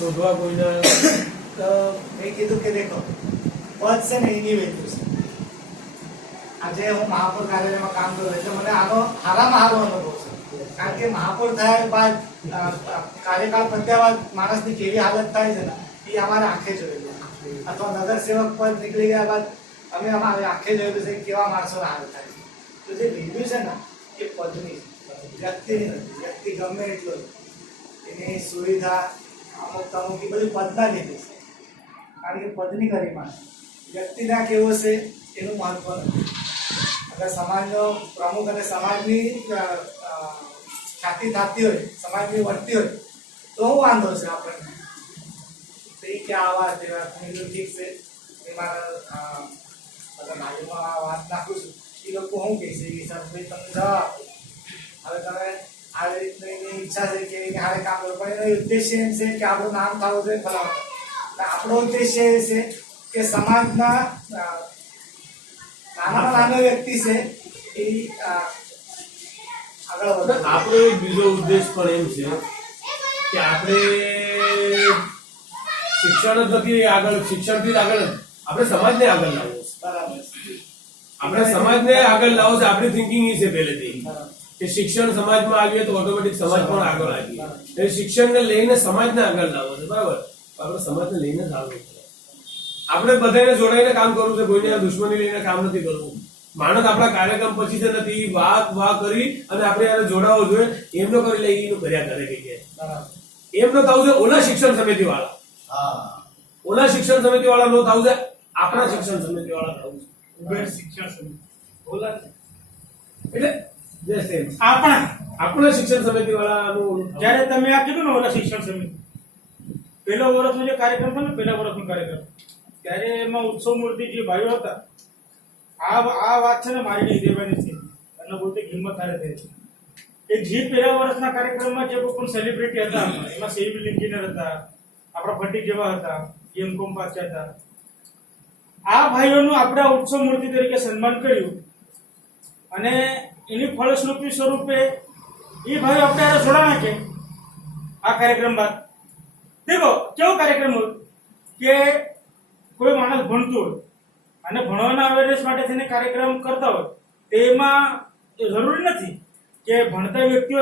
શોધવા કોઈને તો મેં કીધું કે દેખો પદ છે ને એની વેલ્યુ છે. આજે હું મહાપૌર કાર્યાલયમાં કામ કરું એટલે મને આનો સારામાં સારો અનુભવ છે. કારણ કે મહાપૌર થયા બાદ કાર્યકાળ પત્યા બાદ માણસની કેવી હાલત થાય છે ને એ અમારે આંખે જોયેલું, અથવા નગરસેવક પદ નીકળી ગયા બાદ અમે અમારે આંખે જોયેલું છે કે કેવા માણસોને હાલત થાય છે. તો જે વેલ્યુ છે ને એ પદની વ્યક્તિની નથી. વ્યક્તિ ગમે એટલો એની સુવિધા અમુક અમુક એ બધી પદના લીધે છે. કારણ કે પદની ગરિમા વ્યક્તિના કેવો છે એનું મહત્વ નથી. અગર સમાજનો પ્રમુખ અને સમાજની ખ્યાતિ થતી હોય, સમાજની વર્તી હોય તો હું વાંધો છે આપણને. તો એ કે આવા તેવા ઠીક છે એ મારા બધા ભાઈઓમાં વાત નાખું છું. એ લોકો શું કહે છે એ હિસાબે તમને જવાબ આપો. હવે તમે આવી રીતની એની ઈચ્છા છે કે એને હારે કામ કરો, પણ એનો ઉદ્દેશ્ય એમ છે કે આપણું નામ થવું જોઈએ ફલાવવા. આપણો ઉદ્દેશ્ય એ છે કે સમાજના નાનામાં નાનો વ્યક્તિ છે એ આગળ વધે. આપણો એક બીજો ઉદ્દેશ પણ એમ છે કે આપણે શિક્ષણ જ નથી આગળ, શિક્ષણથી જ આગળ આપણે સમાજને આગળ લાવવો છે. બરાબર. આપણે સમાજને આગળ લાવવો છે. આપણી થિંકિંગ એ છે પહેલેથી કે શિક્ષણ સમાજમાં આવીએ તો ઓટોમેટિક સમાજ પણ આગળ આવીએ. એટલે શિક્ષણને લઈને સમાજને આગળ લાવવો છે. બરાબર. આપણે સમાજને લઈને જ આવવું છે. આપણે બધાને જોડાઈને કામ કરવું છે. કોઈને દુશ્મની લઈને કામ નથી કરવું. માણસ આપણા કાર્યક્રમ પછી છે નથી વાહ કરી અને આપણે યાર જોડાવો જોઈએ એમનો કરી લઈ એનું કર્યા કરે કે એમનો થવું છે. ઓલા શિક્ષણ સમિતિ વાળા, ઓલા શિક્ષણ સમિતિ વાળા નો થવું છે. આપણા શિક્ષણ સમિતિ વાળા થવું છે. શિક્ષણ સમિતિ ઓલા એટલે આપણા શિક્ષણ સમિતિ વાળાનું જ્યારે તમે આ કીધું ને ઓલા શિક્ષણ સમિતિ પહેલો વર્ષનો જે કાર્યક્રમ હતો ને, પહેલા વર્ષનો કાર્યક્રમ, ત્યારે એમાં ઉત્સવ મૂર્તિ જે ભાઈઓ હતા, આ વાત છે ને મારી હૃદયભાઈની છે અને પોતે હિંમત હારે થઈ છે. એક જે પહેલા વર્ષના કાર્યક્રમમાં જે કોઈ પણ સેલિબ્રિટી હતા એમાં સિવિલ એન્જિનિયર હતા, આપણા ભટ્ટી જેવા હતા, એમ.કોમ પાસ હતા. આ ભાઈઓનું આપણે ઉત્સવ મૂર્તિ તરીકે સન્માન કર્યું અને એની ફળશ્રુતિ સ્વરૂપે એ ભાઈઓ આપણે જોડાણા કે આ કાર્યક્રમ બાદ દેખો કેવો કાર્યક્રમ હોય કે કોઈ માણસ ભણતું હોય અને ભણવાના અવેરનેસ માટે થઈને કાર્યક્રમ કરતા હોય તેમાં જરૂરી નથી કે ભણતા વ્યક્તિઓ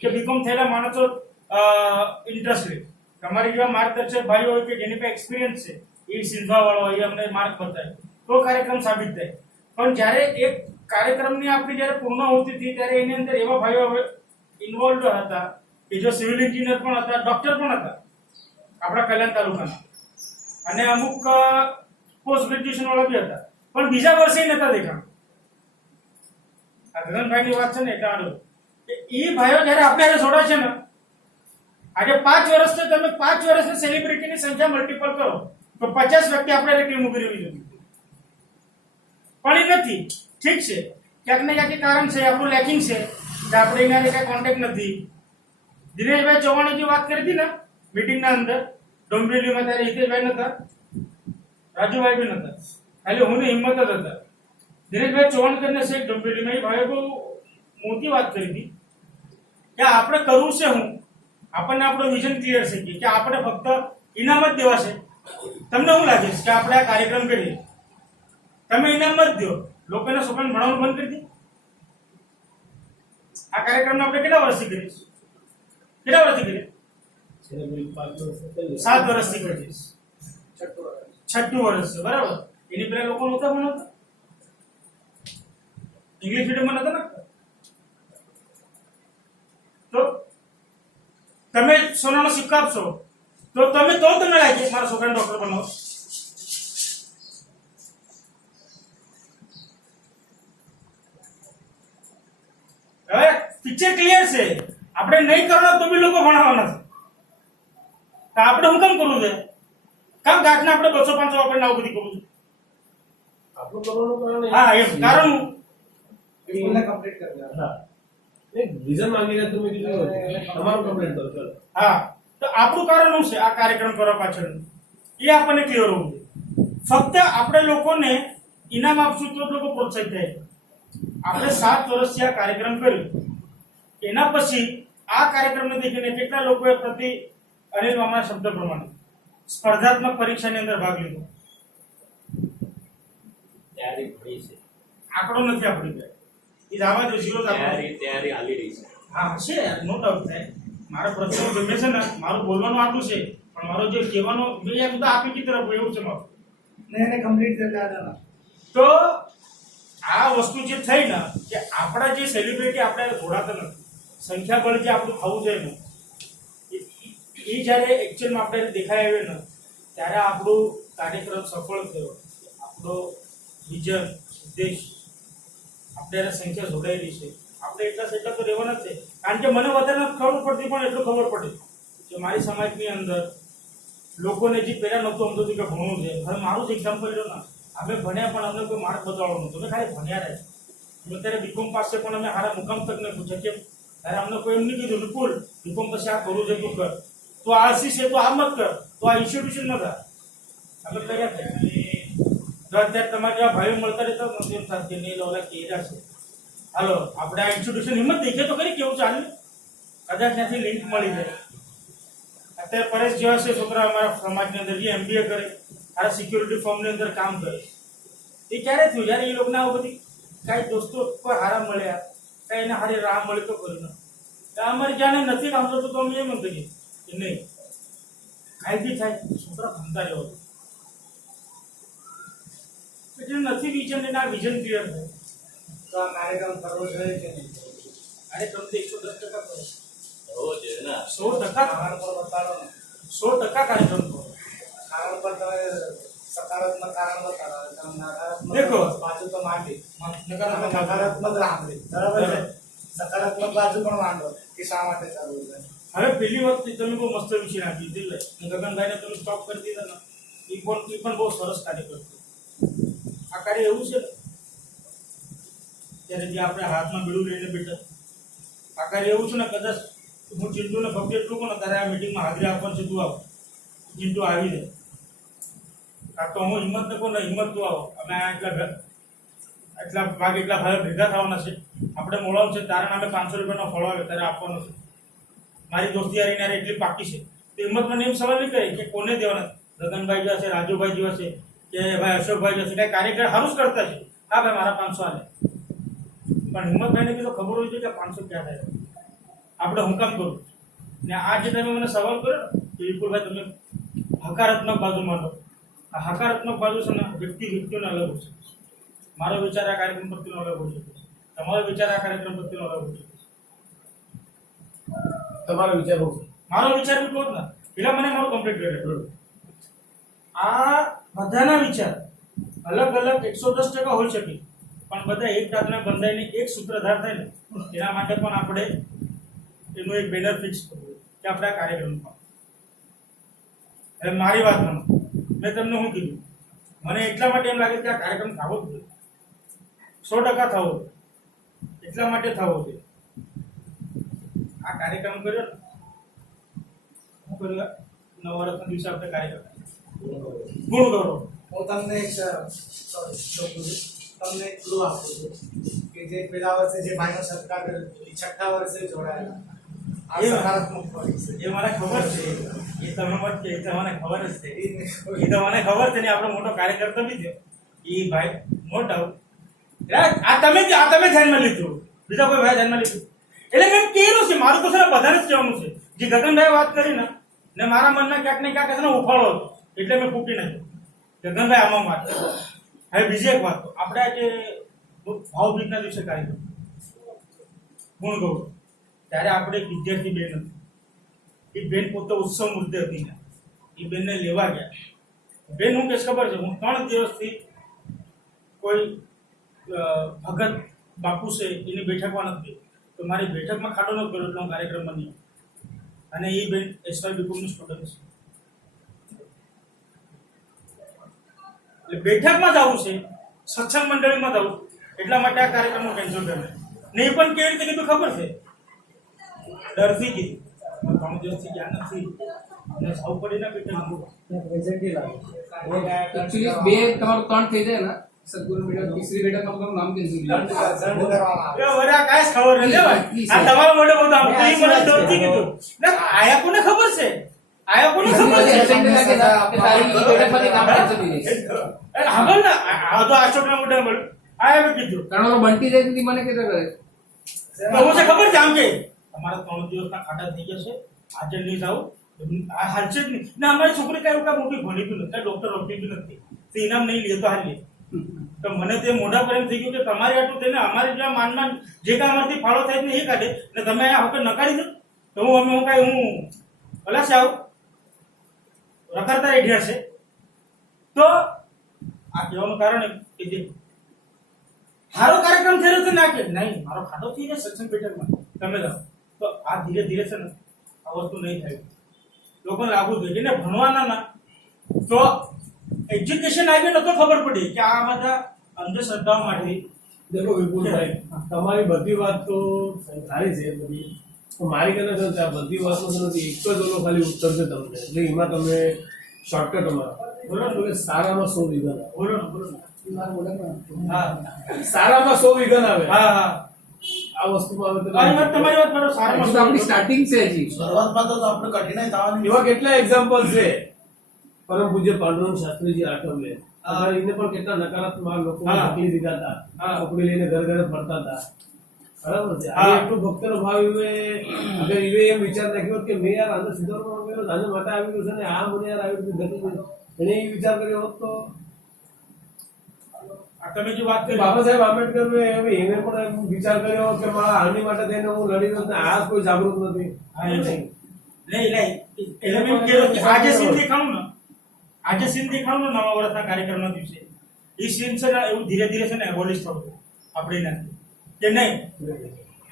કે બીકોમ થયેલા માણસો ઇન્ટરેસ્ટ લે. તમારી જેવા માર્ગદર્શક ભાઈઓ હોય કે જેની પાસે એક્સપિરિયન્સ છે એ શીખવાવાળો હોય, એ અમને માર્ગ બતાવે તો કાર્યક્રમ સાબિત થાય. પણ જ્યારે એક કાર્યક્રમની આપણી જ્યારે પૂર્ણાહુતિ થઈ ત્યારે એની અંદર એવા ભાઈઓ ઇન્વોલ્વ હતા કે જો સિવિલ એન્જિનિયર પણ હતા, ડોક્ટર પણ હતા આપણા કલ્યાણ તાલુકાના, અને અમુક પોસ્ટ ગ્રેજ્યુએશન વાળા બી હતા, પણ બીજા વર્ષે નતા દેખાણ. આ ગગનભાઈની વાત છે ને એટલે આડો એ ભાઈઓ જયારે આપણે જોડાય છે ને, આજે 5 વર્ષ તો તમે 5 વર્ષની સેલિબ્રિટીની સંખ્યા મલ્ટીપલ કરો તો 50 વ્યક્તિ આપણે ટીમ ઉભી રહેવી જોઈએ. પણ એ નથી. ઠીક છે, ક્યાંક ને ક્યાંક કારણ છે, આપણું લેકિંગ છે કે આપણે એના કઈ કોન્ટેક્ટ નથી. દિનેશભાઈ ચૌહાણે જે વાત કરી હતી ને મીટિંગના અંદર ડોંબરેલીમાં, ત્યારે હિતેશભાઈ નતા, રાજુભાઈ બી નતા, ખાલી હું ને હિંમત જ હતા. દિનેશભાઈ ચૌહાણ કરીને શેખ ડોંબરેલીમાં એ ભાઈએ બહુ મોટી વાત કરી હતી કે આપણે કરવું છે હું, આપણને આપણો વિઝન ક્લિયર છે કે આપણે ફક્ત ઇનામ જ દેવા છે. તમને શું લાગે છે કે આપણે આ કાર્યક્રમ કરીએ, તમે ઇનામ જ દો, લોકોને છોકરાને ભણાવવાનું બંધ કરી દે? આ કાર્યક્રમ આપણે કેટલા વર્ષથી કરીશું? કેટલા વર્ષથી કરીએ? 7 વર્ષથી કરીએ. છઠ્ઠું વર્ષ છે, બરાબર. એની પેલા લોકો નહોતા ભણતા, ઇંગ્લિશ મીડિયમમાં નતા નાખતા. તો તમે સોનાનો સિક્કો આપશો તો તમને લાગે મારા છોકરાને ડોક્ટર બનાવો. હવે પિક્ચર ક્લિયર છે. આપણે નહીં કરવાનું તો બી લોકો ભણાવવાના છે. તો આપણે શું કામ કરવું છે? કામ ગાંઠને આપણે 200-500 આપણે નાવ બધી કરવું છે. આપણું કરવાનું કારણ હા, એમ કારણ સ્કૂલને કમ્પ્લીટ કરી દેવા. એક વિઝન માંગીને તમે કીધું તમારું કમ્પ્લીટ કરો. ચાલો. હા, તો આપણું કારણ શું છે આ કાર્યક્રમ કરવા પાછળનું એ આપણને ક્લિયર હોવું જોઈએ. ફક્ત આપણે લોકોને ઇનામ આપશું તો લોકો પ્રોત્સાહિત થાય. આપણે 7 વર્ષથી આ કાર્યક્રમ કર્યો, એના પછી આ કાર્યક્રમને દેખીને કેટલા લોકોએ અનિલ મામાના શબ્દ પ્રમાણે સ્પર્ધાત્મક પરીક્ષાની અંદર ભાગ લીધો. તૈયારી ઘણી છે. આંકડો નથી આપણી પાસે. એ જવા દો, ઝીરો જ આપણો. તૈયારી હાલી રહી છે. હા છે યાર, નો ડાઉટ થાય. મારા પ્રશ્નો ગમે છે ને, મારું બોલવાનું આટલું છે, પણ મારો જે કહેવાનો બે એક તો આપી કી તરફ એવું છે મારું. ને એને કમ્પ્લીટ કરી દેવાના. તો આ વસ્તુ જે થઈ ને કે આપણા જે સેલિબ્રિટી આપણે જોડાતા નથી, સંખ્યાબળ જે આપણું થવું જોઈએ ને એ જ્યારે એકચ્યુઅલમાં આપણે દેખાઈ આવે ને ત્યારે આપણું કાર્યક્રમ સફળ થયો. આપણો વિઝન ઉદ્દેશ આપણે એને સંખ્યા જોડાયેલી છે. આપણે એટલા સેટલ તો રહેવાના જ છે. કારણ કે મને વધારે નથી ખબર પડતી, પણ એટલું ખબર પડી કે મારી સમાજની અંદર લોકોને જે પહેલા નહોતું સમજતું કે ભણવું છે. હવે મારું જ એક્ઝામ્પલ લો ને, અમે ભણ્યા પણ અમને કોઈ માર્ક બતાવવાનું નહોતું, અમે ખાલી ભણ્યા રહે. અમે ત્યારે બીકોમ પાસે પણ અમે સારા મુકામ તક ને પૂછે કે ત્યારે અમને કોઈ એમ નહીં કીધું વિપુલ બીકોમ પછી આ કરવું છે તું કર, તો આળસી છે તો આ મત કર, તો આ ઇન્સ્ટિટ્યુશન ન થાય. અમે કર્યા છે. તો અત્યારે તમારે જેવા ભાઈઓ મળતા રહેતા મને એમ થાય કે નહીં ઓલા કેરા છે, હાલો આપણે આ ઇન્સ્ટિટ્યુશન હિંમત દેખીએ તો કરી કેવું ચાલે, કદાચ ત્યાંથી લિંક મળી જાય. અત્યારે પરેશ જેવા છે છોકરા અમારા સમાજની અંદર જે MBA કરે, આ સિક્યુરિટી ફર્મની અંદર કામ કરે, એ ક્યારે થયું જ્યારે એ લોકોને આવું બધી કાંઈ દોસ્તો કોઈ હારા મળ્યા, કાંઈ એને હારી રાહ મળે તો કરી ના. અમારે જ્યાં નથી કામ કરતું તો અમે એમ કહીએ કે નહીં કાંઈ બી થાય છોકરા ભણતા રહેવો, એટલે નથી વિઝન એને આ વિઝન ક્લિયર થાય. તો આ કાર્યક્રમ કરવો જોઈએ કે નહીં? કાર્યક્રમ તો 110% કરો, હોવો જોઈએ ને. 100% કારણ પર બતાડો ને. 100% કાર્યક્રમ કરો. કારણ પર તમે સકારાત્મક કારણ બતાડો, તમે નકારાત્મક દેખો. બાજુ તો માંડી. નકારાત્મક નકારાત્મક સાંભળી, બરાબર છે. સકારાત્મક બાજુ પણ માંડો કે શા માટે કરવું છે. હવે પેલી વખતે તમે બહુ મસ્ત વિષય નાખી દીધી ને ગગનભાઈને તમે સ્ટોપ કરી દીધા ને એ પણ બહુ સરસ કાર્ય કર્યું. આ કાર્ય એવું છે ને ત્યારે જે આપણે હાથમાં બીડું લઈને બેઠા, આ કાર્ય એવું છે ને કદાચ હું ચિંટુને ફક્ત એટલું કહું ને તારે આ મિટિંગમાં હાજરી આપવાની છે, તું આવ. ચિંટુ આવી જાય, કાં તો હું હિંમત ને કહું ને હિંમત તું આવો. અમે આ એટલા ભાગ એટલા ભાઈ ભેગા થવાના છે. આપણે મોડાવું છે તારા નામે 500 રૂપિયાનો ફળો આવે ત્યારે આપવાનો છે. મારી દોસ્તી યારી એટલી પાકી છે તો હિંમત મને એમ સવાલ નહીં કરે કે કોને દેવાના. ગગનભાઈ જેવા છે, રાજુભાઈ જેવા છે કે ભાઈ અશોકભાઈ જેવા છે, કાંઈ કાર્યકર સારું જ કરતા છે, હા ભાઈ મારા 500 આલે. પણ હિંમતભાઈને કીધું ખબર હોય છે કે 500 ક્યાં થાય, આપણે હું કામ કરું. ને આ જે તમે મને સવાલ કર્યો કે વિપુલભાઈ તમે હકારાત્મક બાજુ માનો, આ હકારાત્મક બાજુ છે ને વ્યક્તિઓને અલગ હોય છે. મારો વિચાર આ કાર્યક્રમ પ્રત્યેનો અલગ હોય છે, તમારો વિચાર આ કાર્યક્રમ પ્રત્યેનો અલગ હોય છે. તમારો વિચાર શું છે? મારો વિચાર બી કહો જ ને, પેલા મને મારું કમ્પ્લીટ કરે. આ બધાના વિચાર અલગ અલગ 110% હોઈ શકે, પણ બધા એક જાતના બંધાઈને એક સૂત્રધાર થાય ને એના માટે પણ આપણે એનું એક બેનર ફિક્સ કરવું કે આપણે આ કાર્યક્રમમાં. હવે મારી વાત માનો, મેં તમને શું કીધું, મને એટલા માટે એમ લાગે કે આ કાર્યક્રમ થવો જ જોઈએ, 100% થવો જોઈએ. એટલા માટે થવો જોઈએ આ કાર્યક્રમ કર્યો ને, શું કર્યું? નવરાત્રના દિવસે આપણે કાર્યક્રમ ગુણ ગૌરવ. હું તમને એક તમને એક ક્લુ આપું છું કે જે પેલા વર્ષે જે ભાઈનો સત્કાર કર્યો એ 6ઠ્ઠા વર્ષે જોડાયેલા. આ એ સકારાત્મક પડી છે. એ મને ખબર છે, એ તમે મત છે, એ તમને ખબર જ છે, એ તો મને ખબર છે ને. આપણો મોટો કાર્યકર્તા બી છે એ ભાઈ, નો ડાઉટ. આ તમે ધ્યાનમાં લીધું, બીજા કોઈ ભાઈ ધ્યાનમાં લીધું એટલે મેં કહેલું છે. મારું તો છે ને બધાને જ કહેવાનું છે. જે ગગનભાઈ વાત કરી ને મારા મનમાં ક્યાંક ને ક્યાંક છે ને ઉફાળો હતો એટલે મેં ફૂટી નાખ્યું. ગગનભાઈ આમાં વાત. હવે બીજી એક વાત, આપણે આજે ભાવભીતના દિવસે કાર્યક્રમ ગુણ ગૌરવ, ત્યારે આપણે એક વિદ્યાર્થી બેન હતી, એ બેન પોતે ઉત્સવ મુદ્દે હતી ને એ બેનને લેવા ગયા. બેન હું કેસ ખબર છે, હું 3 દિવસથી કોઈ ભગત બાપુ છે એની બેઠકમાં નથી ગયો, તો મારી બેઠકમાં ખાડો ન કર્યો એટલે હું કાર્યક્રમમાં નહીં. અને એ બેન એસવાય બીકોમની સ્ટુડન્ટ છે, એટલે બેઠકમાં જવું છે, સત્સંગ મંડળીમાં જવું, એટલા માટે આ કાર્યક્રમનું કેન્સલ કરે. ને એ પણ કેવી રીતે કીધું ખબર છે? ડરથી કીધું. 3 દિવસથી ક્યાં નથી અને સૌ પડી ના બેઠક પ્રેઝન્ટી લાગે. एक्चुअली बे તમારું 3 થઈ જાય ને સદગુરુ બેઠક તીસરી બેઠકમાં તમારું નામ કેન્સલ થઈ દંડ કરવામાં આવે. એ વરા કાંઈ ખબર નથી ભાઈ. આ તમારા મોઢે બધું આમ તો ઈ મને ડરથી કીધું. ને આયા કોને ખબર છે? આયા કોને પછી ખબર છે? absent લાગે ના, કે તારી ઈ બેઠકમાંથી કામ cancel થઈ જાય. અરે આગળ ના આ તો અશોકના મોઢા મળ્યું આયા મેં કીધું કારણ કે બંટી જાય સુધી મને કહેતો કરે. તો હું છે ખબર છે આમ કે તમારા 3 દિવસના ખાડા થઈ જશે આજે નહીં જાવ આ હાલશે જ નહીં ને અમારી છોકરી કઈ કાંઈ મોટી ભણી બી નથી ડોક્ટર ઓપી બી નથી તો ઇનામ નહીં લે તો હાલ લે તો મને તે મોઢા પર એમ થઈ ગયું કે તમારે આટલું તેને અમારી જ્યાં માનમાન જે કાંઈ અમારથી ફાળો થાય છે ને એ કાઢે ને તમે આ હકે નકારી દો તો હું ભલા છે આવું રખડતા રેઢિયા છે તો આ કહેવાનું કારણ એમ કે જે સારો કાર્યક્રમ થઈ રહ્યો છે ના કે નહીં મારો ખાડો થઈ જાય સત્સંગ પેટર્નમાં તમે જાઓ તો આ ધીરે ધીરે છે ને આ વસ્તુ નહીં થાય લોકોને લાગુ જોઈએ એને ભણવાના ના તો એજ્યુકેશન આવી નતો ખબર પડી કે આ બધા અંધશ્રદ્ધાઓ માટે દેખો વિપુલભાઈ, તમારી બધી વાત તો સારી છે બધી, પણ મારી કહેતા છે કે આ બધી વાતનો છે ને એક જ ઓલો ખાલી ઉત્તર છે તમને, એટલે એમાં તમે શોર્ટકટમાં બોલો કે સારામાં 100 વિઘન આવે. બોલો ને બોલો ને હા સારામાં 100 વિઘન આવે. હા હા આ વસ્તુમાં આવે તો તમારી વાત બરોબર હજુ સારા તો આપણી starting છે હજી. શરૂઆતમાં તો આપણે કઠિનાઈ થવાની એવા કેટલા એક્ઝામ્પલ છે. પરમ પૂજ્ય પાંડુરંગ શાસ્ત્રીજી આઠવલે એને પણ કેટલા નકારાત્મક લોકો હા. મોકલી દીધા હતા, હા. ચોપડી લઈને ઘર ઘરે ફરતા હતા. બરાબર છે. હા. આ એટલું ભક્તનો ભાવ એવે અગર એવે એમ વિચાર નાખ્યો કે મેં યાર આને સુધારવાનો કર્યો, આને માટે આવેલું છે ને આ મને યાર આવી રીતે ગતિ છે. એને એ વિચાર કર્યો હોત તો આ તમે જે વાત કરી બાબા સાહેબ આંબેડકર એને પણ એમ વિચાર કર્યો કે મારા આની માટે થઈને હું લડી રહ્યો છું ને આ કોઈ જાગૃત નથી. હા, એ નહીં એટલે મેં કહેલું કે આજે સીન દેખાણું ને આજે સીન દેખાણું ને નવા વર્ષના કાર્યક્રમના દિવસે એ સીન છે ને એવું ધીરે ધીરે છે ને એબોલિશ થતું આપણે નથી કે નહીં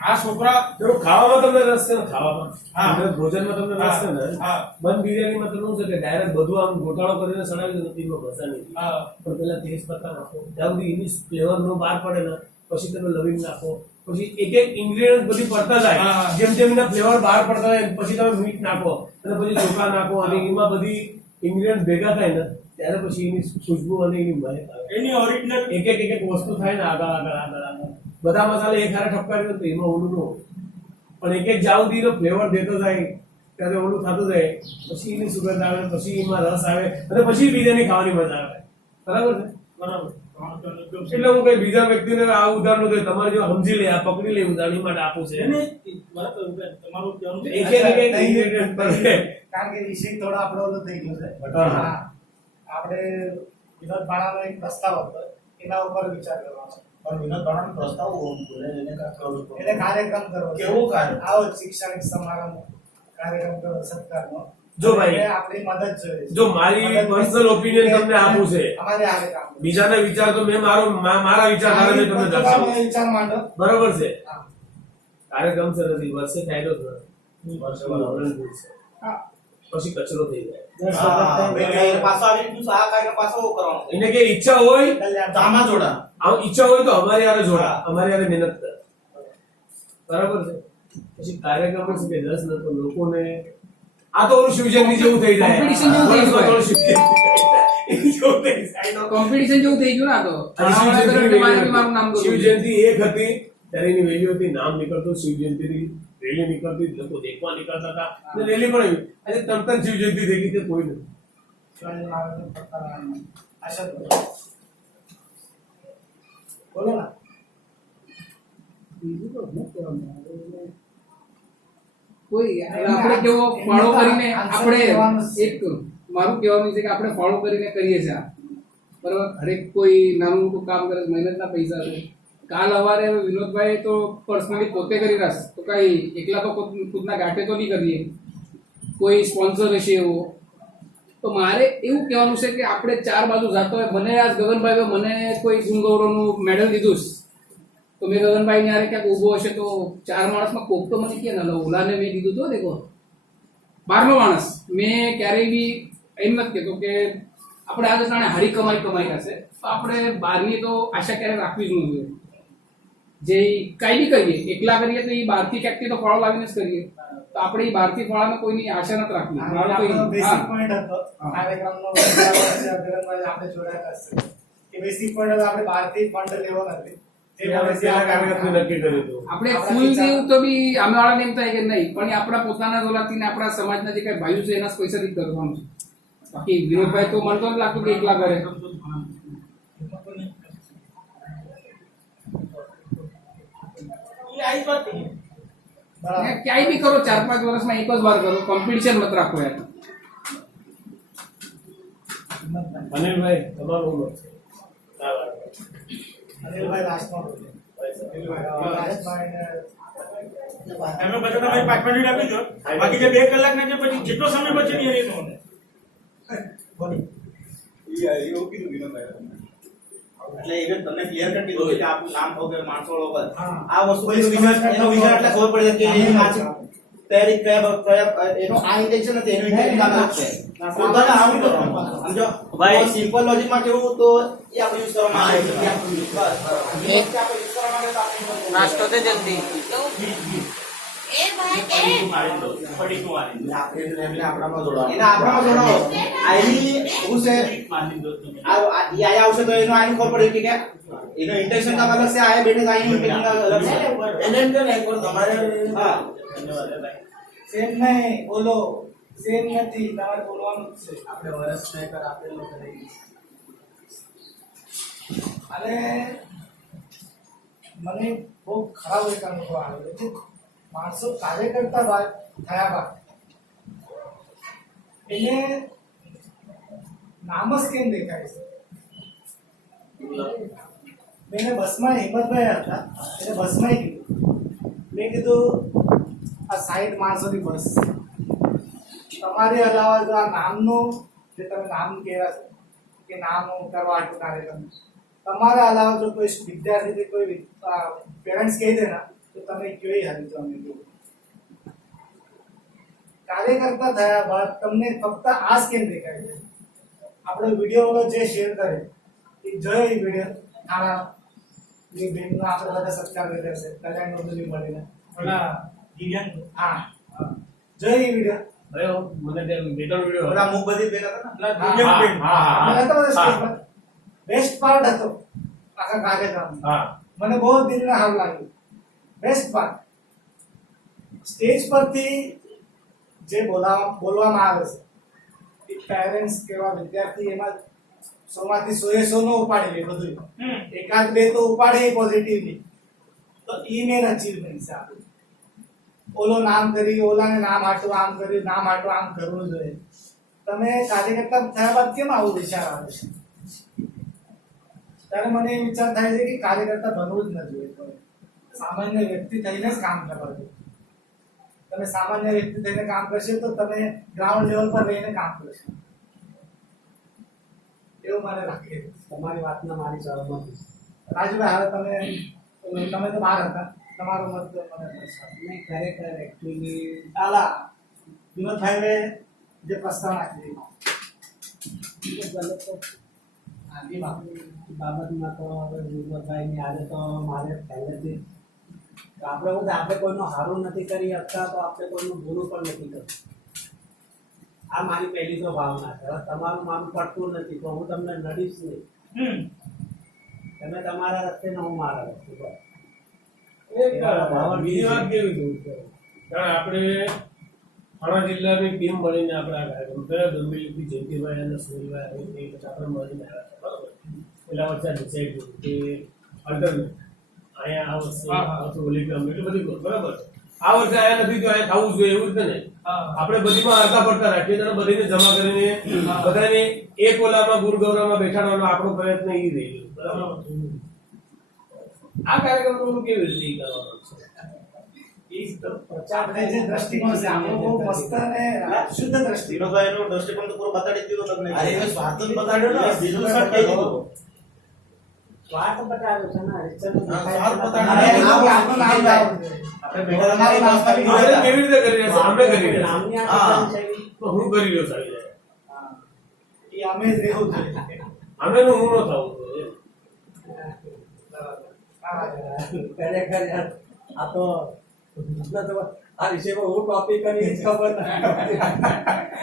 આ છોકરા જો ખાવામાં તમને રસ છે ને, ખાવામાં હા. તમને ભોજનમાં તમને રસ છે ને, હા. બંધ બિરયાનીમાં તમને શું છે કે ડાયરેક્ટ બધું આમ ગોટાળો કરીને સડાવી દો, એમાં મજા નહીં. હા પણ પેલા તેજ પત્તા નાખો, ત્યાં સુધી એની ફ્લેવર નો બહાર પડે ને પછી તમે લવિંગ નાખો, પછી એક એક ઇન્ગ્રેડિયન્ટ બધી પડતા જાય. હા. જેમ જેમ એના ફ્લેવર બહાર પડતા જાય પછી તમે મીઠ નાખો અને પછી ચોખા નાખો અને એમાં બધી ઇન્ગ્રેડિયન્ટ ભેગા થાય ને ત્યારે પછી એની ખુશ્બુ અને એની મહેક આવે. એની ઓરિજિનલ એક એક વસ્તુ થાય ને આગળ બધા મસાલા એક હારે ઠપકારી દો તો એમાં ઓલું ન હોય. પણ એક એક જાવ દીનો ફ્લેવર દેતો જાય ત્યારે ઓલું થતું જાય, પછી એની સુગંધ આવે, પછી એમાં રસ આવે અને પછી બિરયાની ખાવાની મજા આવે. બરાબર છે. બરાબર તમારું તો એકદમ એટલે હું કઈ બીજા વ્યક્તિને આ ઉદાહરણ દઉં, તમારે જો સમજી લે, આ પકડી લે ઉદાહરણ માટે આપું છે. એને બરાબર તમારું કહેવાનું છે. એક એક ingredient પર છે. કારણ કે વિષય થોડો આપણો ઓલો થઈ ગયો છે. હા. હા. આપણે વિનોદ ભાણાનો એક પ્રસ્તાવ હતો એના ઉપર વિચાર કરવાનો. પણ વિનોદ ભાણાનો પ્રસ્તાવ બોલે એને કાંઈ કરો. એને કાર્યક્રમ કરવો છે. કેવો કાર્ય? આવો જ શૈક્ષણિક સમારંભ કાર્યક્રમ કરવો સત્કારનો. જો ભાઈ, એને આપણી મદદ જોઈએ છે. જો મારી પર્સનલ ઓપિનિયન તમને આપું છે, અમારે હારે કામ કરવું. બીજાના વિચાર તો મેં મારા વિચાર ધારે મેં તમને દર્શાવ્યું. પોતાનો વિચાર માંડો. બરોબર છે. હા. કાર્યક્રમ છે નથી, વર્ષે થાય જ વર્ષમાં હા. પછી કચરો થઈ જાય. હા, ભાઈ, પાછો આવી ગયું છે, આ કાર્ય પાછો કરવાનો છે. એને કે ઈચ્છા હોય, કલ્યાણ. તો આમાં જોડા. આમ ઈચ્છા હોય તો અમારી હારે જોડા, અમારી હારે મહેનત કર. બરાબર છે. પછી કાર્યક્રમ શું કે 10 ન તો લોકોને આ તો ઓલું શિવજયંતી જેવું થઈ જાય. Competition જેવું થઈ ગયું. વર્ષમાં શિવજયંતી જેવું થઈ જાય. કોમ્પિટિશન જેવું થઈ ગયું ને આ તો. અને તમારે મારે બી મારું નામ દોરું. શિવજયંતી એક હતી ત્યારે એની વેલ્યુ હતી, નામ નીકળતું, શિવજયંતીની રેલી નીકળતી, લોકો દેખવા નીકળતા હતા અને રેલી પણ આવી. આજે તરત જ શિવજયંતી થઈ ગઈ તે કોઈ નથી. શિવાજી મહારાજનું પ્રતાપ આશા કરો. બોલો ને. બીજું તો શું કહેવાનું? કોઈ આપણે કેવો ફોલો કરીને આપણે એક મારું કહેવાનું છે કે આપણે ફોલો કરીને કરીએ છીએ આ. બરાબર, હરેક કોઈ નાનું મોટું કામ કરે, મહેનતના પૈસા છે. કાલ સવારે વિનોદભાઈ તો પર્સનલી પોતે કરી રસ તો કઈ એકલા તો ખુદના ગાંઠે તો નહીં કરીએ, કોઈ સ્પોન્સર હશે એવો. તો મારે એવું કહેવાનું છે કે આપણે ચાર બાજુ જાતો હોય. મને આજ ગગનભાઈ મને કોઈ ગુણગૌરવનું મેડલ દીધું છે તો મેં ગગનભાઈને યારે ક્યાંક ઊભો હશે તો 4 માણસમાં કોક તો મને કે ના ઓલાને મેં કીધું તો દેખો બહારનો માણસ મેં ક્યારેય બી એમ નથી કહેતો કે આપણે આજે જાણે હારી કમાઈ હશે તો આપણે બહારની તો આશા ક્યારેય રાખવી જ ન જોઈએ. જે કાંઈ બી કરીએ એકલા કરીએ તો એ બહારથી ક્યાંકથી તો ફળો લાવીને જ કરીએ, તો આપણે એ બહારથી ફળામાં કોઈની આશા નથી રાખવી. મારો તો આપણો બેસિક હા. પોઈન્ટ હતો હા. કાર્યક્રમનો અભિનંદન આપણે જોડાયા હશે કે બેસિક પોઈન્ટ હતો આપણે બહારથી ફંડ લેવો નથી, પેલા કાર્યકર્તાએ નક્કી કર્યું હતું. આપણે ફૂલ જેવું તો બી અમે વાળાને એમ થાય કે નહીં, પણ એ આપણા પોતાના દોલાથી ને આપણા સમાજના જે કઈ ભાઈઓ છે એના સ્પેશિયલી કરવાનું છે. બાકી વિનોદભાઈ તો મને તો નથી લાગતું કે એકલા કરે. એ આઈ વાત નહીં. બરાબર. ક્યાંય બી કરો 4-5 વર્ષમાં એક જ વાર કરો, કોમ્પિટિશન મત રાખો યાર. અનિલભાઈ તમારું મત છે. અનિલભાઈ લાસ્ટમાં બોલે. લાસ્ટમાં એમને પછી તમે 5 મિનિટ આપી દો. બાકી જે 2 કલાકના છે પછી જેટલો સમય બચે ને એ નોંધે. બોલો. એટલે even તમને ક્લિયર કટ કીધું કે આપણું નામ વગર માણસો વગર હા. આ વસ્તુ એનો વિચાર એટલે ખબર પડે કે એની માનસિક તૈયારી કયા એનો આ ઇન્ટેન્શન નથી, એનું ઇન્ટેન્શન અલગ છે. પોતાને આવું કરવાનું સમજો ભાઈ. તો સિમ્પલ લોજિક માં કેવું તો એ આપણે યુઝ કરવામાં આવે છે. બસ, બસ. એ આપણે યુઝ કરવા માટે તો આપણે નાસ્તો તે જલ્દી એટલે આપણામાં જોડાવો. આઈની હું છે આ આવશે તો એનો આઈની ખબર પડે કે એનો ઇન્ટેન્શન કામ અલગ છે, આ બેઠે આઈની ઇન્ટેન્શન અલગ છે. એને એમ કે ને એકવાર તમારે હા સેમ નહીં બોલો. સેમ નથી, તમારે બોલવાનું જ છે. આપણે વર્ષ નહીં કર આપેલો કરી અને મને બહુ ખરાબ એક અનુભવ આવ્યો છે. માણસો કાર્યકર્તા થયા બાદ એને નામ જ કેમ દેખાય છે? મેં બસમાં હિંમતભાઈ હતા, એને બસમાં કીધું, મેં કીધું આ 60 માણસોની બસ છે. તમારે અલાવા જો આ નામનું જે તમે નામ કહેવા છો કે નામ કરવા આટલું કાર્યક્રમ, તમારા અલાવા જો કોઈ વિદ્યાર્થી કે કોઈ પેરેન્ટ્સ કહી દે ને તો તમે કેવી હારી છો? અમે કહ્યું કાર્યકર્તા થયા બાદ તમને ફક્ત આ જ કેમ દેખાય છે? આપણે વિડીયો જે શેર કરે એ જોયો, એ વિડીયો આના ની બેનનો આપણે બધા સત્કાર કરી છે કલ્યાણ નોંધણી મળીને ઓલા દિવ્યાંગ હા જોયો એ વિડીયો. ભાઈ મને બે ત્રણ વિડીયો ઓલા મુખ બધી ભેગા હતા ને દિવ્યાંગ બેન. બેસ્ટ પાર્ટ હતો આખા કાર્યક્રમ. હા મને બહુ દિલને હારું લાગ્યું. બેસ્ટ પાર્ટ સ્ટેજ પરથી જે બોલવામાં આવે છે એ પેરેન્ટ્સ કેવા વિદ્યાર્થી એમાં 100માંથી 100 નો ઉપાડી લે બધું. એકાદ બે તો ઉપાડે પોઝિટિવલી, તો ઈ મેન અચીવમેન્ટ છે આપણું. ઓલો નામ કરી, ઓલાને નામ આટલું આમ કર્યું, નામ આટલું આમ કરવું જોઈએ. તમે કાર્યકર્તા થયા બાદ કેમ આવું વિચાર આવે છે? ત્યારે મને એ વિચાર થાય છે કે કાર્યકર્તા બનવું જ ન જોઈએ. સામાન્ય વ્યક્તિ થઈને જ કામ કરવા જોઈએ. તમે સામાન્ય વ્યક્તિ થઈને કામ કરશો તો તમે ગ્રાઉન્ડ લેવલ પર રહીને કામ કરશો, એવું મને લાગે. તમારી વાતના મારી સહમત છે. રાજુભાઈ, હવે તમે તો બહાર હતા, તમારો મત મને દર્શાવો. નહીં, ખરેખર એકચ્યુઅલી આલા વિનોદભાઈને જે પ્રસ્તાવ નાખી આની બાબતમાં તો હવે વિનોદભાઈની આજે તો મારે પહેલેથી આપણે હું આપણે કોઈનું સારું નથી કરી શકતા, તો આપણે કોઈનું ભૂલું પણ નથી કરતું. આ મારી પહેલી તો ભાવના છે. હવે તમારું મારું પડતું નથી તો હું તમને નડીશ નહીં. તમે તમારા રસ્તે ને હું મારા રસ્તે. બસ. બીજી વાત કેવી છે? કારણ આપણે થાણા જિલ્લાની ટીમ મળીને આપણે આ કાર્યક્રમ કર્યો. ડોંબિવલીથી જયંતિભાઈ અને સુનિલભાઈ એ પછી આપણે મળીને આવ્યા હતા, બરાબર? પેલા વર્ષે ડિસાઈડ કર્યું કે અલ્ટરનેટ અહીંયા આ વર્ષે ઓલી કામ એટલે બધી બરાબર. આ વર્ષે આયા નથી તો અહીંયા થવું જોઈએ એવું જ ને. આપણે બધીમાં અડધા પડતા રાખીએ અને બધીને જમા કરીને બધાને એક ઓલામાં ગુરુ ગૌરવમાં બેઠાડવાનો આપણો પ્રયત્ન એ રહી ગયો, બરાબર? આ કાર્યક્રમ કેવી રીતે કરવાનો છે? આપણે જે દ્રષ્ટિકોણ છે આપણો બહુ મસ્ત અને શુદ્ધ દ્રષ્ટિકોણ. વિનોદભાઈનો દ્રષ્ટિકોણ તો પૂરો બતાડી દીધો તમને. અરે એ સ્વાર્થ જ બતાડ્યો ને, બીજું સ્વાર્થ કહી દીધું. સ્વાર્થ બતાવ્યો છે ને હરિશ્ચંદ્ર સ્વાર્થ દેખાય છે. બતાવ્યો. આપણું નામ લાવવું જોઈએ. આપણે બેઠા હતા, નામ નાસ્તા કરી આપણે રહ્યા કેવી રીતે કરી રહ્યા છે? અમે કરી રહ્યા નામની આ હા. ડિઝાઇન છે. છીએ. તો હું કરી રહ્યો સાહેબ, એ અમે જ રહેવું જોઈએ. અમે હું ન થવું જોઈએ. ખરેખર યાર આ તો આ વિષયમાં હું ટોપિક કરી ખબર નથી.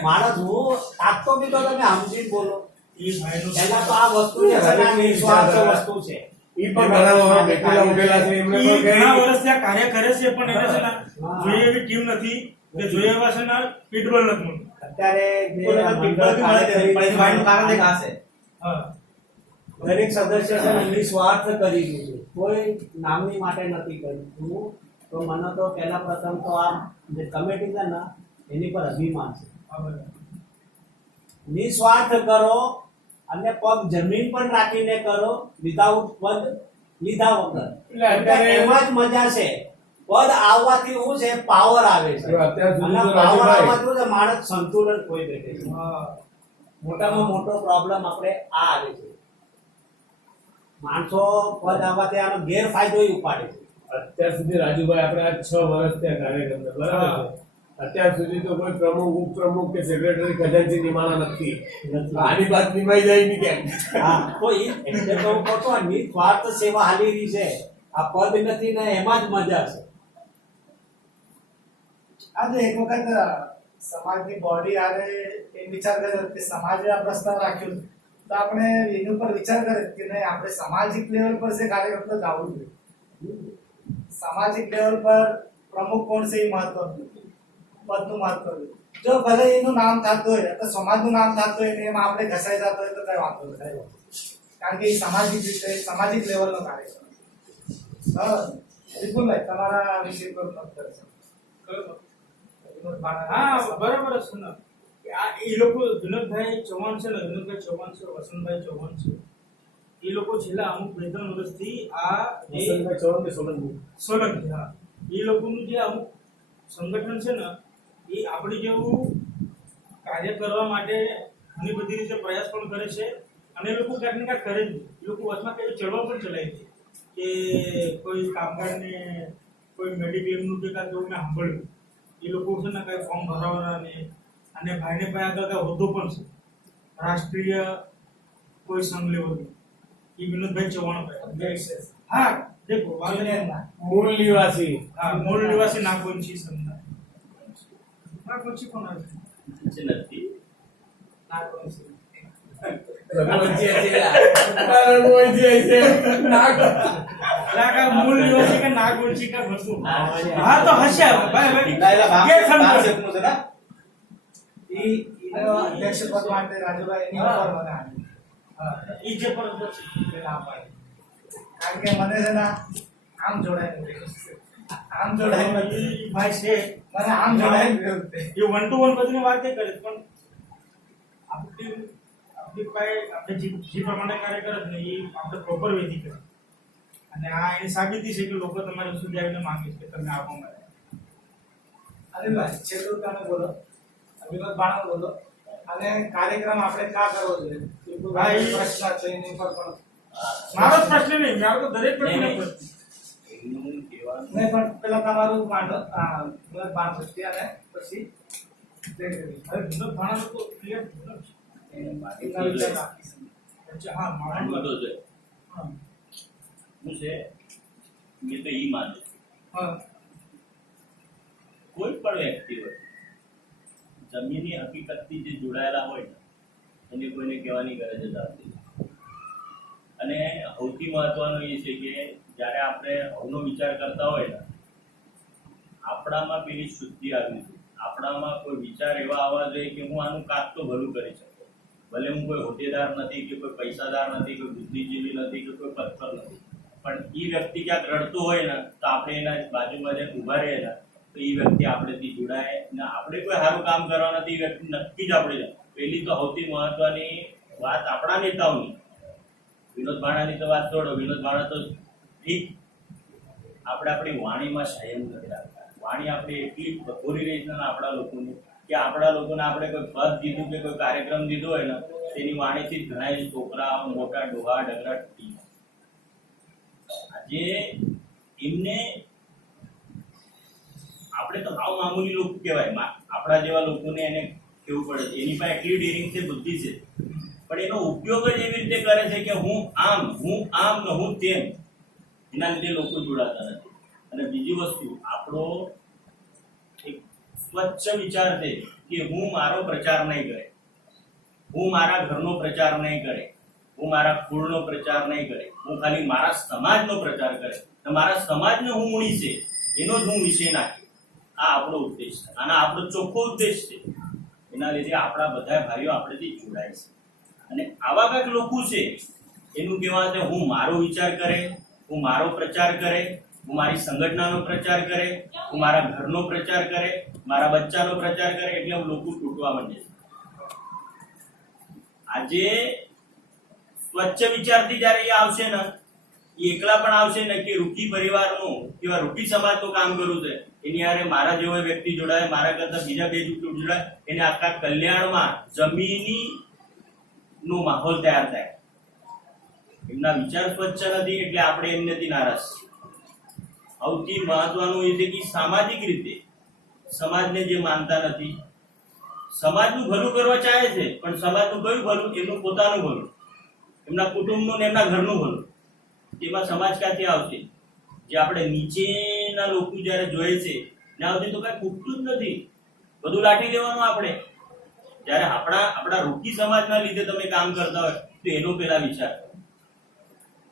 માણસ હું તાકતો બી તો તમે સમજી બોલો. એ ભાઈનું એના તો આ વસ્તુ છે, હરેકની નિસ્વાર્થ વિચારધારા. વસ્તુ છે. એ ઈ પણ ઘણા બેઠેલા ઉભેલા છે એમને ઈ પણ ઘણા કઈ વર્ષથી આ કાર્ય કરે છે પણ એને છે ને જોઈએ એવી ટીમ નથી કે જોઈએ એવા છે ને પીટબોલ નથી મળતું. અત્યારે જે કોઈ વખત people બી મળે છે, પણ એનું વાયનું કારણ એક આ છે. હા દરેક સદસ્ય છે ને નિસ્વાર્થ કરી દીધું, કોઈ નામની માટે નથી કર્યું. તો મને તો પહેલા પ્રથમ તો આ જે કમિટી છે ને એની પર અભિમાન છે. નિસ્વાર્થ કરો અને પગ જમીન પર રાખીને કરો, વિધાઉટ પદ લીધા વગર. એટલે અત્યારે- એમાં જ મજા છે. પદ આવવાથી શું છે, પાવર આવે છે. જો અત્યાર સુધી અને તો પાવર રાજુભાઈ- આવવાથી શું છે, માણસ સંતુલન ખોઈ બેઠે છે. મોટામાં મોટો પ્રોબ્લેમ આપણે આ આવે છે. માણસો પદ આવવાથી આનો ગેરફાયદો ઉપાડે છે. અત્યાર સુધી રાજુભાઈ આપણે આ 6 વર્ષ ત્યાં કાર્ય કરતા બરાબર છે. અત્યાર સુધી તો કોઈ પ્રમુખ ઉપપ્રમુખ કે સેક્રેટરી ખજાનચી નિમાણા નથી. આની વાત નિમાઈ જાય નહીં કેમ? હા, તો એટલે તો હું કહું છું, આ નિસ્વાર્થ સેવા હાલી રહી છે. આ પદ નથી ને એમાં જ મજા છે. આજે એક વખત સમાજની બોડી આરે એ વિચાર કર્યો કે સમાજે આ પ્રસ્તાવ રાખ્યો છે. તો આપણે એની ઉપર વિચાર કરે કે નહીં, આપણે સામાજિક લેવલ પર જે કાર્યક્રમ તો જવું જોઈએ. સામાજિક લેવલ પર પ્રમુખ કોણ છે એ મહત્વનું નથી, પદનું મહત્વ છે. જો ભલે એનું નામ થતું હોય તો સમાજનું નામ થતું હોય ને એમાં આપણે ઘસાઈ જતો હોય તો કઈ વાંધો નથી, કારણ કે એ સામાજિક રીતે સામાજિક લેવલનો કાર્યક્રમ છે. હા બિલકુલ ભાઈ, તમારા વિષય પર મત કરશો. હા બરાબર છે ને. આ એ લોકો વિનોદભાઈ ચૌહાણ છે ને, વિનોદભાઈ ચૌહાણ છે, વસંતભાઈ ચૌહાણ છે, એ લોકો છેલ્લા અમુક 2-3 વર્ષથી આ જે વસંતભાઈ ચૌહાણ કે સોલંકી? સોલંકી, હા, એ લોકોનું જે અમુક સંગઠન છે ને એ આપણી જેવું કાર્ય કરવા માટે ઘણી બધી રીતે પ્રયાસ પણ કરે છે. અને એ લોકો ક્યાંક ને ક્યાંક કરે જ. એ લોકો વચમાં કઈ ચળવળ પણ ચલાવી છે કે કોઈ કામગારને કોઈ મેડિક્લેમનું કે કાંઈક એવું મેં સાંભળ્યું, એ લોકો છે ને કાંઈ ફોર્મ ભરાવવાના ને, અને ભાઈને પાસે આગળ કાંઈ હોદ્દો પણ છે રાષ્ટ્રીય કોઈ સંઘ લેવલનો, એ વિનોદભાઈ ચૌહાણ ભાઈ. હા દેખો મૂળ નિવાસી હા, મૂળ નિવાસી નાગવંશી સંઘના નાગવંશી કોણ આવે છે નથી. નાગવંશી મૂળ નિવાસી કે નાગવંશી કા વસ્તુ. હા તો હશે ભાઈ એટલે ભાગ કે સમજો. ભાગ શેપનું છે ને? ઈનો અધ્યક્ષ પદ માટે રાજુભાઈ એની ઉપર મને આપ્યું. ઈ જે પર એ ના પાડી. કારણ કે મને છે ને આમ જોડાયેલું છે. આમ જોડાયેલું છે. ઈ ભાઈ છે મને આમ જોડાયેલું છે. એ 1-to-1 બધી વાત કરે પણ આપણી પાસે આપણે જે પ્રમાણે કાર્ય કરે ને એ આપણે પ્રોપર વેથી કરે. અને આ એની સાબિતી છે કે લોકો તમારે સુધી આવીને માંગે છે કે તમને આપો મળે. અનિલભાઈ છેલ્લું તમે બોલો, વિનોદ બાણા બોલો, અને કાર્યક્રમ આપણે ક્યાં કરવો જોઈએ? હા, એ પ્રશ્ન છે એની ઉપર પણ મારો જ પ્રશ્ન નહીં, મારો તો દરેક પ્રશ્ન નહીં. પ્રશ્ન. એમનું કહેવાનું નહીં, પણ પેલા તમારું માંડો વિનોદ બાણા દ્રષ્ટિ અને પછી જય ગણેશ. હવે વિનોદ ભાણા તો ક્લિયર થયું છે. એમના વિચાર રાખીશું. અચ્છા, હા મારો આમાં તો છે. હા શું છે મેં તો ઈ માનું છું. હા કોઈ પણ વ્યક્તિ હોય જમીનની હકીકતથી જે જોડાયેલા હોય ને એને કોઈને કહેવાની ગરજ જ આવતી નથી. અને સૌથી મહત્વનું એ છે કે જ્યારે આપણે હવનો વિચાર કરતા હોય ને આપણામાં પેલી શુદ્ધિ આવી છે. આપણામાં કોઈ વિચાર એવા આવવા જોઈએ કે હું આનું કાક તો ભલું કરી શકું. ભલે હું કોઈ હોદ્દેદાર નથી કે કોઈ પૈસાદાર નથી, કોઈ બુદ્ધિજીવી નથી કે કોઈ પથ્થર નથી, પણ એ વ્યક્તિ ક્યાંક રડતું હોય ને તો આપણે એના બાજુમાં જે ઊભા રહીએ ને તો એ વ્યક્તિ આપણેથી જોડાય ને આપણે કોઈ સારું કામ કરવા નથી, એ વ્યક્તિ નક્કી જ આપણે પહેલી તો સૌથી મહત્વની વાત આપણા નેતાઓની. વિનોદ ભાણાની તો વાત છોડો, વિનોદ ભાણા તો ઠીક, આપણે આપણી વાણીમાં સંયમ નથી રાખતા. વાણી આપણી એટલી બખોરી રહી છે ને આપણા લોકોની કે આપણા લોકોને આપણે કોઈ પદ દીધું કે કોઈ કાર્યક્રમ દીધો હોય ને તેની વાણીથી જ ઘણા છોકરા મોટા ડોહા ડગરા તૂટી જાય. આજે એમને આપણે તો હાવ મામૂલી લોકો કહેવાય, આપણા જેવા લોકોને એને કેવું પડે છે. એની પાસે એટલી ડેરિંગ છે, બુદ્ધિ છે, પણ એનો ઉપયોગ જ એવી રીતે કરે છે કે હું આમ ને હું તેમ. એના લીધે લોકો જોડાતા નથી. અને બીજી વસ્તુ આપણો એક સ્વચ્છ વિચાર છે કે હું મારો પ્રચાર નહીં કરે, હું મારા ઘરનો પ્રચાર નહીં કરે, હું મારા કુળનો પ્રચાર નહીં કરે, હું ખાલી મારા સમાજનો પ્રચાર કરે, અને મારા સમાજને હું ઊણી છે એનો જ હું વિષય નાખે. આ આપણો ઉદ્દેશ છે, આના આપણો ચોખ્ખો ઉદ્દેશ છે. એના લીધે આપણા બધા ભાઈઓ આપણેથી જોડાય છે. અને આવા કંઈક લોકો છે એનું કહેવા છે હું મારો વિચાર કરે, હું મારો પ્રચાર કરે, હું મારી સંગઠનાનો પ્રચાર કરે, હું મારા ઘરનો પ્રચાર કરે, મારા બચ્ચાનો પ્રચાર કરે, એટલે લોકો તૂટવા માંડે છે. આજે સ્વચ્છ વિચારથી જયારે એ આવશે ને, એ એકલા પણ આવશે ને કે રૂખી પરિવારનું કેવા રૂખી સમાજનું કામ કરવું છે, એની હારે મારા જેવો વ્યક્તિ જોડાય, મારા કરતા બીજા બે જોડાય, એને આખા કલ્યાણમાં જમીની નો માહોલ તૈયાર થાય. એમના વિચાર સ્વચ્છ નથી એટલે આપણે એમનેથી નારાજ છીએ. સૌથી મહત્વનું એ છે કે સામાજિક રીતે સમાજને જે માનતા નથી, સમાજનું ભલું કરવા ચાહે છે, પણ સમાજનું કયું ભલું? એમનું પોતાનું ભલું, એમના કુટુંબનું ને એમના ઘરનું ભલું. તેમાં સમાજ ક્યાંથી આવશે? જે આપણે નીચેના લોકો જયારે જોઈએ છે ત્યાં સુધી તો કઈ ખૂટતું જ નથી, બધું લાઠી લેવાનું આપણે. જયારે આપણા રૂખી સમાજના લીધે તમે કામ કરતા હોય તો એનો પેલા વિચાર.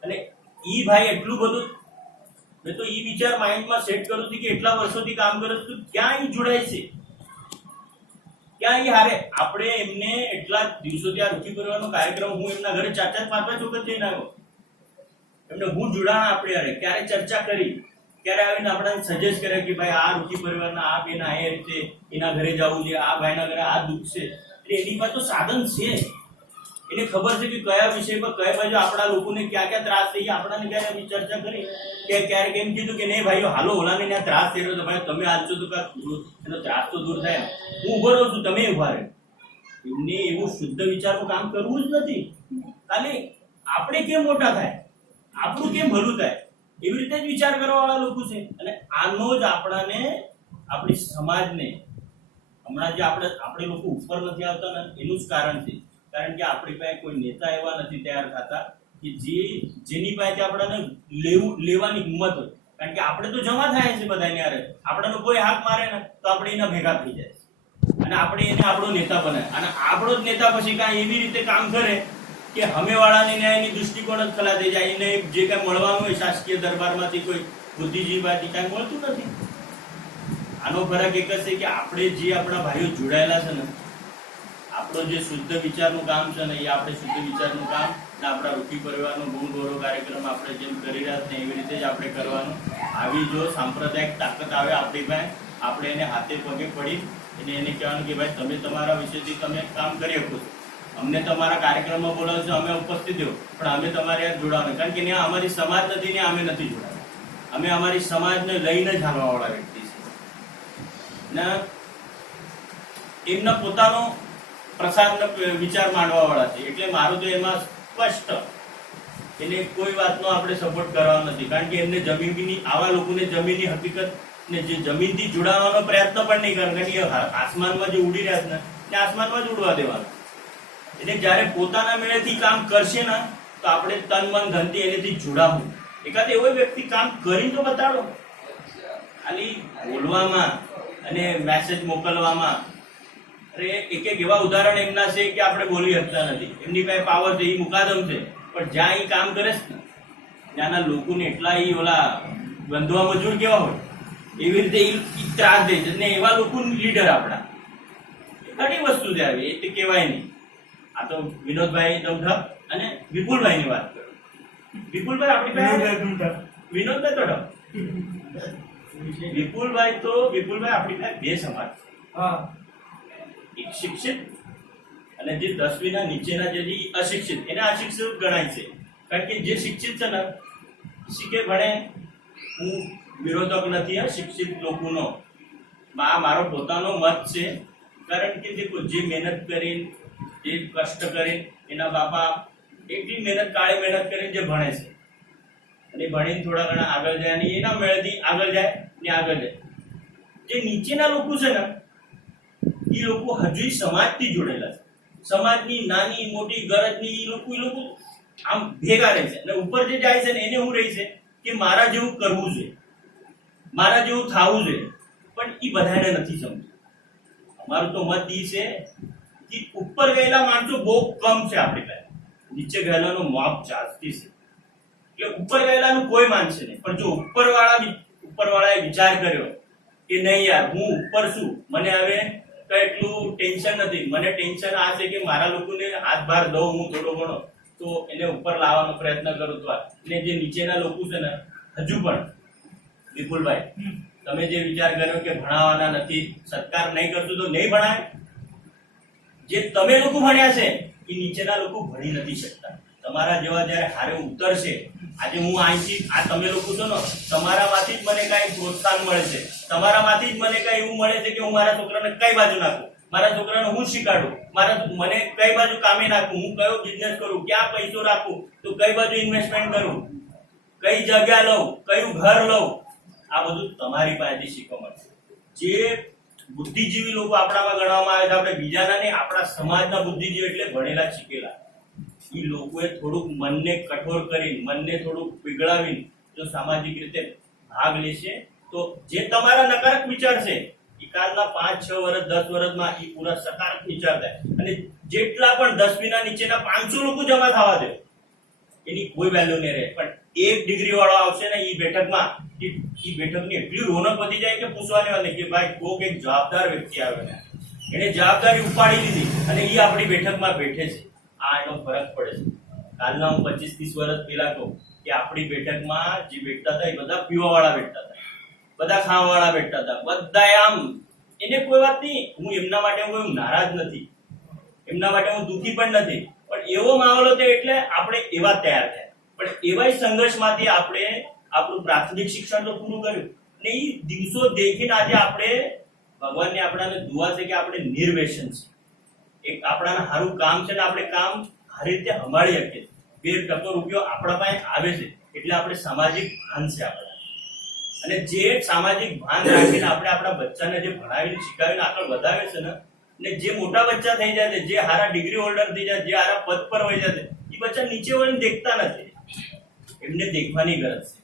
અને ઈ ભાઈ એટલું બધું, મેં તો ઈ વિચાર માઇન્ડમાં સેટ કરું છું કે એટલા વર્ષોથી કામ કરું છું, ક્યાં ઈ જોડાય છે, ક્યાં ઈ હારે. આપણે એમને એટલા દિવસોથી આ રૂખી પરિવારનો કાર્યક્રમ, હું એમના ઘરે 4-4, 5-5 વખત જઈને આવ્યો. એમને હું જોડાણ આપણે હારે ક્યારે ચર્ચા કરી, ક્યારે આવીને આપણને સજેસ્ટ કરે કે ભાઈ આ રૂખી પરિવારના આ બેના એ રીતે એના ઘરે જવું છે, આ ભાઈના ઘરે આ દુઃખ છે. એટલે એની પાસે તો સાધન છે, એને ખબર છે કે કયા વિષય પર કયા બાજુ આપણા લોકોને ક્યાં ક્યાં ત્રાસ થઈ ગયા. આપણને ક્યારે એવી ચર્ચા કરી કે ક્યારેક એમ કીધું કે નહીં ભાઈઓ હાલો, ઓલાને ત્યાં ત્રાસ થઈ રહ્યો તો ભાઈ તમે હાલશો તો એનો ત્રાસ તો દૂર થાય. હું ઉભો રહું છું, તમે ઉભા રહે. એમને એવું શુદ્ધ વિચારનું કામ કરવું જ નથી. ખાલી આપણે કેમ મોટા થાય, આપણું કેમ ભલું થાય, એવી રીતે જ વિચાર કરવા વાળા લોકો છે. અને આનો જ આપણાને, આપણી સમાજને હમણાં જે આપણે લોકો ઉપર નથી આવતા ને એનું જ કારણ છે. કારણ કે આપણી પાસે કોઈ નેતા એવા નથી તૈયાર થતા કે જેની પાસે આપણને લેવાની હિંમત હોય. કારણ કે આપણે તો જમા થાય છે બધાને યારે, આપણને કોઈ હાથ મારે ને તો આપણે એના ભેગા થઈ જાય અને આપણે એને આપણો નેતા બનાવે. અને આપણો જ નેતા પછી કાંઈ એવી રીતે કામ કરે કે હમેવાળાની ન્યાયની દૃષ્ટિકોણ જ ખલા થઈ જાય. એને જે કાંઈ મળવાનું હોય શાસકીય દરબારમાંથી, કોઈ બુદ્ધિજીવીમાંથી કાંઈ મળતું નથી. આનો ફરક એક જ છે કે આપણે જે આપણા ભાઈઓ જોડાયેલા છે ને, આપણો જે શુદ્ધ વિચારનું કામ છે ને, એ આપણે શુદ્ધ વિચારનું કામ ને આપણા રૂખી પરિવારનો ગુણ ગૌરવ કાર્યક્રમ આપણે જેમ કરી રહ્યા છે એવી રીતે જ આપણે કરવાનું. આવી જો સાંપ્રદાયિક તાકાત આવે આપણી પાસે, આપણે એને હાથે પગે પડી એને કહેવાનું કે ભાઈ તમે તમારા વિષયથી તમે કામ કરી શકો છો, અમને તમારા કાર્યક્રમમાં બોલાવો છો, અમે ઉપસ્થિત થયો, પણ અમે તમારે જોડાવાનું. કારણ કે ત્યાં અમારી સમાજ નથી ને અમે નથી જોડાયા. અમે અમારી સમાજને લઈને જ હાલવાવાળા વ્યક્તિ છે ને એમના પોતાનો પ્રસાદનો વિચાર માંડવા વાળા છે. એટલે મારું તો એમાં સ્પષ્ટ, એને કોઈ વાતનો આપણે સપોર્ટ કરવાનો નથી. કારણ કે એમને જમીનની, આવા લોકોને જમીનની હકીકત ને જે જમીનથી જોડાવાનો પ્રયત્ન પણ નહીં કરે. કારણ કે આસમાનમાં જે ઉડી રહ્યા છે ને તે આસમાનમાં જ ઉડવા દેવાના. એટલે જયારે પોતાના મેળેથી કામ કરશે ને તો આપણે તન મન ધનથી એનેથી જોડાવું. એકાદ એવો વ્યક્તિ કામ કરીને તો બતાડો. ખાલી બોલવામાં અને મેસેજ મોકલવામાં, અરે એક એવા ઉદાહરણ એમના છે કે આપણે બોલી શકતા નથી. એમની પાસે પાવર છે, એ મુકાદમ છે, પણ જ્યાં એ કામ કરે છે ને ત્યાંના લોકોને એટલા એ ઓલા બંધવા મજૂર કેવા હોય એવી રીતે એ ત્રાસ દે છે. ને એવા લોકો લીડર આપણા ઘણી વસ્તુ છે આવી, એટલે કહેવાય નહીં. આ તો વિનોદભાઈ દમઢપ અને વિપુલભાઈની વાત કરો. વિપુલભાઈ આપણી પાસે, વિનોદભાઈ તો વિપુલભાઈ આપણી પાસે બે સમાજ છે. એક શિક્ષિત અને જે 10મીના નીચેના જે અશિક્ષિત, એને અશિક્ષિત ગણાય છે. કારણ કે જે શિક્ષિત છે ને શીખે ભણે, હું વિરોધક નથી શિક્ષિત લોકોનો, આ મારો પોતાનો મત છે. કારણ કે જે મહેનત કરીને, જે કષ્ટ કરીને, એના બાપા એટલી મહેનત, કાળી મહેનત કરીને જે ભણે છે અને ભણીને થોડા ઘણા આગળ જાય અને એના મેળથી આગળ જાય ને આગળ જાય. જે નીચેના લોકો છે ને એ લોકો હજુ સમાજથી જોડેલા છે. સમાજની નાની મોટી ગરજની એ લોકો આમ ભેગા રહે છે. અને ઉપર જે જાય છે ને એને એવું રહે છે કે મારા જેવું કરવું છે, મારા જેવું થવું છે. પણ એ બધાને નથી સમજતું. અમારું તો મત એ છે કે ઉપર ગયેલા માણસો બહુ કમ છે આપણી પાસે. નીચે ગયેલાનો માપ ચાલતી છે કે ઉપર ગયેલાનું કોઈ માનશે નહીં, પણ જો ઉપરવાળાએ વિચાર કર્યો કે નહીં યાર હું ઉપર છું, મને હવે કઈ એટલું ટેન્શન નથી, મને ટેન્શન આ છે કે મારા લોકોને હાથભાર દઉં હું થોડો ઘણો, તો એને ઉપર લાવવાનો પ્રયત્ન કરું તો અને જે નીચેના લોકો છે ને હજુ પણ વિપુલભાઈ તમે જે વિચાર કર્યો કે ભણાવવાના નથી, સરકાર નહીં કરતું તો નહીં ભણાય, જે તમે લોકો ભણ્યા છે એ નીચેના લોકો ભણી નથી શકતા, તમારા જેવા જયારે હારે ઉતરશે, આજે હું અહીંથી આ તમે લોકો છો ને તમારામાંથી જ મને કઈ પ્રોત્સાહન મળે છે, તમારામાંથી જ મને કઈ એવું મળે છે કે હું મારા છોકરાને કઈ બાજુ નાખું, મારા છોકરાને હું શીખાડું, મને કઈ બાજુ કામે નાખું, હું કયો બિઝનેસ કરું, ક્યાં પૈસો રાખું, તો કઈ બાજુ ઇન્વેસ્ટમેન્ટ કરું, કઈ જગ્યા લઉં, કયું ઘર લઉં, આ બધું તમારી પાસેથી શીખવા મળશે. જે બુદ્ધિજીવી લોકો આપણામાં ગણવામાં આવે છે, આપણે બીજાના નહીં, આપણા સમાજના બુદ્ધિજીવી એટલે ભણેલા શીખેલા, એ લોકોએ થોડુંક મનને કઠોર કરી, મનને થોડુંક પીગળાવીને જો સામાજિક રીતે ભાગ લેશે તો જે તમારા નકારાત્મક વિચાર છે એ કાલના 5-6 વર્ષ 10 વર્ષમાં એ પૂરા સકારાત્મક વિચાર થાય, અને જેટલા પણ 10મી નીચેના 500 લોકો જમા થવા દે એની કોઈ વેલ્યુ નહીં રહે, પણ 1 ડિગ્રી વાળો આવશે ને એ બેઠકમાં, એ બેઠકની એટલી રોનક વધી જાય કે પૂછવાની વાત નહીં કે ભાઈ કોક એક જવાબદાર વ્યક્તિ આવે ને એને જવાબદારી ઉપાડી લીધી અને એ આપણી બેઠકમાં બેઠે છે, આ એનો ફરક પડે છે. કાલના હું 25-30 વર્ષ પહેલા કહું કે આપણી બેઠકમાં જે બેઠતા હતા એ બધા પીવા વાળા બેઠતા હતા, બધા ખાવા વાળા બેઠતા હતા, બધા આમ એને કોઈ વાત નહીં, હું એમના માટે હું નારાજ નથી, એમના માટે હું દુઃખી પણ નથી, પણ એવો માહોલ હતો એટલે આપણે એવા તૈયાર થયા, પણ એવા સંઘર્ષમાંથી આપણે આપણું પ્રાથમિક શિક્ષણ તો પૂરું કર્યું ને એ દિવસો દેખીને આજે આપણે ભગવાનને આપણાને દુઆ છે કે આપણે નિર્વ્યસન છે, એક આપણાને સારું કામ છે ને આપણે કામ સારી રીતે સંભાળી શકીએ, 2 ટકો રૂપિયો આપણા પાસે આવે છે એટલે આપણે સામાજિક ભાન છે આપણા, અને જે સામાજિક ભાન રાખીને આપણે આપણા બચ્ચાને જે ભણાવીને શીખવીને આગળ વધાવે છે ને જે મોટા બચ્ચા થઈ જાય છે, જે હારા ડિગ્રી હોલ્ડર થઈ જાય, જે હારા પદ પર હોય જાય એ બચ્ચા નીચે વળીને દેખતા નથી, એમને દેખવાની ગરજ છે,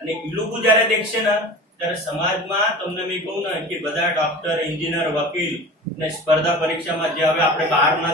અને એ લોકો જયારે દેખશે ને ત્યારે સમાજમાં તમને મેં કહું ને કે બધા ડોક્ટર, એન્જિનિયર, વકીલ ને સ્પર્ધા પરીક્ષામાં જે હવે આપણે બહારના